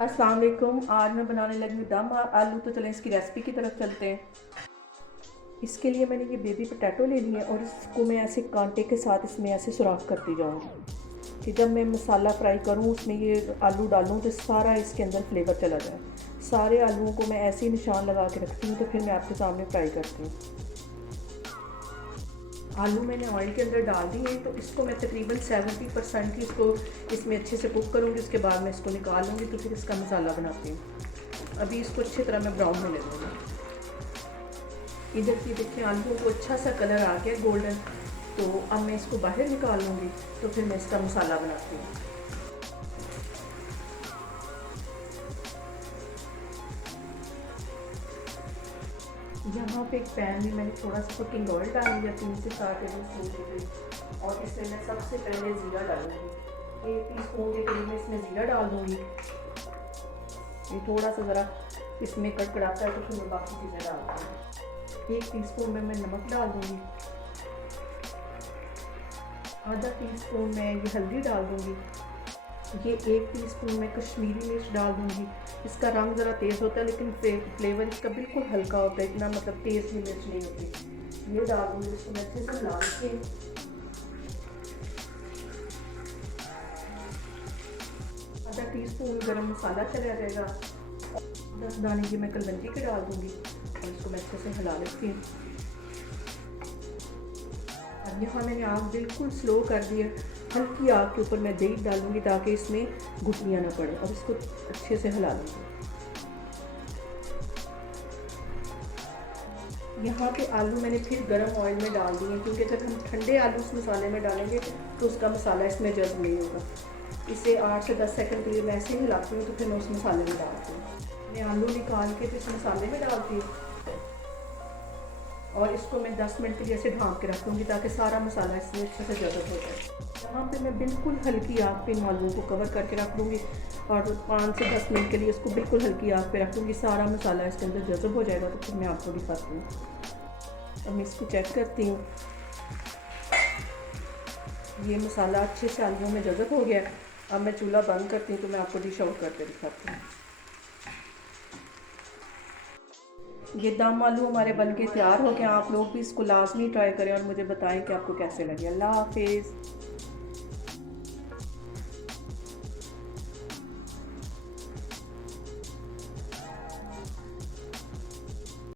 अस्सलाम वालेकुम। आज मैं बनाने लगी हूँ दम आलू। तो चलें इसकी रेसिपी की तरफ चलते हैं। इसके लिए मैंने ये बेबी पोटैटो ले लिए और इसको मैं ऐसे कांटे के साथ इसमें ऐसे सुराख करती जाऊँगी कि जब मैं मसाला फ्राई करूँ उसमें ये आलू डालूँ तो सारा इसके अंदर फ्लेवर चला जाए। सारे आलूओं को मैं ऐसे ही निशान लगा के रखती हूँ तो फिर मैं आपके सामने फ्राई करती हूँ। आलू मैंने ऑयल के अंदर डाल दिए तो इसको मैं तकरीबन 70% ही इसको इसमें अच्छे से कुक करूँगी। उसके बाद मैं इसको निकाल लूँगी तो फिर इसका मसाला बनाती हूँ। अभी इसको अच्छी तरह मैं ब्राउन होने दूँगी। इधर की देखिए आलूओं को अच्छा सा कलर आ गया गोल्डन। तो अब मैं इसको बाहर निकाल लूँगी तो फिर मैं इसका मसाला बनाती हूँ। यहाँ पे एक पैन में मैंने थोड़ा सा कुकिंग ऑयल डाल लिया 3 से 4 टेबल स्पून और इसमें मैं सबसे पहले ज़ीरा डालूँगी। 1 टीस्पून के करीब मैं इसमें ज़ीरा डाल दूँगी। ये थोड़ा सा ज़रा इसमें कड़कड़ाता है तो फिर मैं बाकी चीज़ें डाल दूँगी। 1 टीस्पून में मैं नमक डाल दूँगी। आधा टीस्पून मैं ये हल्दी डाल दूँगी। ये 1 टीस्पून मैं कश्मीरी मिर्च डाल दूँगी। इसका रंग ज़रा तेज़ होता है लेकिन फ्लेवर इसका बिल्कुल हल्का होता है, इतना मतलब तेज़ भी मिर्च नहीं होती। ये डाल दूँगी। इसको मैं अच्छे से मिला के आधा टीस्पून गरम मसाला चला जाएगा। 10 दाने ये मैं कलबंदी के डाल दूँगी और इसको मैं अच्छे से हिला लेती हूँ। अब यहाँ मैंने आग बिल्कुल स्लो कर दी है। हल्की आग के ऊपर मैं दही डालूंगी ताकि इसमें गुठलियाँ ना पड़े और इसको अच्छे से हिला लूँगी। यहाँ पे आलू मैंने फिर गर्म ऑयल में डाल दिए क्योंकि जब हम ठंडे आलू इस मसाले में डालेंगे तो उसका मसाला इसमें जज्ब नहीं होगा। इसे 8 से 10 सेकंड के लिए मैं ऐसे ही हिलाती हूँ तो फिर मैं उस मसाले में डालती हूँ। मैं आलू निकाल के फिर इस मसाले में डालती हूँ और इसको मैं 10 मिनट के लिए ऐसे ढाँप के रख दूँगी ताकि सारा मसाला इसमें अच्छे से जज़ब हो जाए। यहाँ पे मैं बिल्कुल हल्की आग पे इन आलूओं को कवर करके रख दूँगी और 5 से 10 मिनट के लिए इसको बिल्कुल हल्की आग पे रख दूँगी। सारा मसाला इसके अंदर जज़ब हो जाएगा तो फिर मैं आपको दिखाती हूँ। अब मैं इसको चेक करती हूँ। ये मसाला अच्छे से आलूओं में जज़ब हो गया। अब मैं चूल्हा बंद करती हूँ तो मैं आपको डिश आउट करके दिखाती हूँ। ये दम आलू हमारे बनके तैयार हो गए। आप लोग भी इसको लाजमी ट्राई करें और मुझे बताएं कि आपको कैसे लगे। अल्लाह हाफिज़।